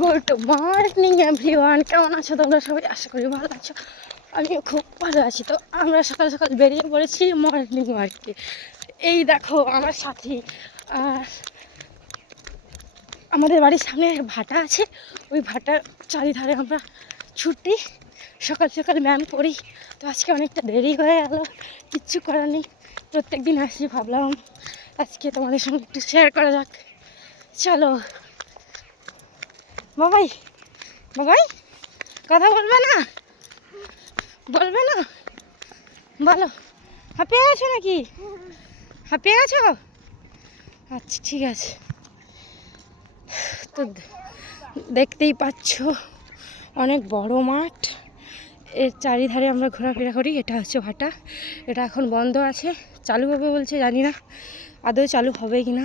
Good morning everyone, কেমন আছো তোমরা সবাই? আশা করি ভালো আছো, আমিও খুব ভালো আছি। তো আমরা সকাল সকাল বেরিয়ে পড়েছি মর্নিং ওয়ার্কে। এই দেখো আমার সাথী, আর আমাদের বাড়ির সামনে ভাটা আছে, ওই ভাটার চারিধারে আমরা ছুটি সকাল সকাল ব্যায়াম করি। তো আজকে অনেকটা দেরি হয়ে গেল, কিচ্ছু করার নেই, প্রত্যেক দিন আসি, ভাবলাম আজকে তোমাদের সঙ্গে একটু শেয়ার করা যাক। চলো বাবাই, বাবাই কথা বলবে না? বলবে না? বলো, হাঁপিয়ে গেছো নাকি? হাঁপিয়ে গেছো? আচ্ছা ঠিক আছে। তো দেখতেই পাচ্ছ অনেক বড় মাঠ, এর চারিধারে আমরা ঘোরাফেরা করি। এটা হচ্ছে ভাটা, এটা এখন বন্ধ আছে, চালু হবে বলছে, জানি না আদৌ চালু হবে কি না।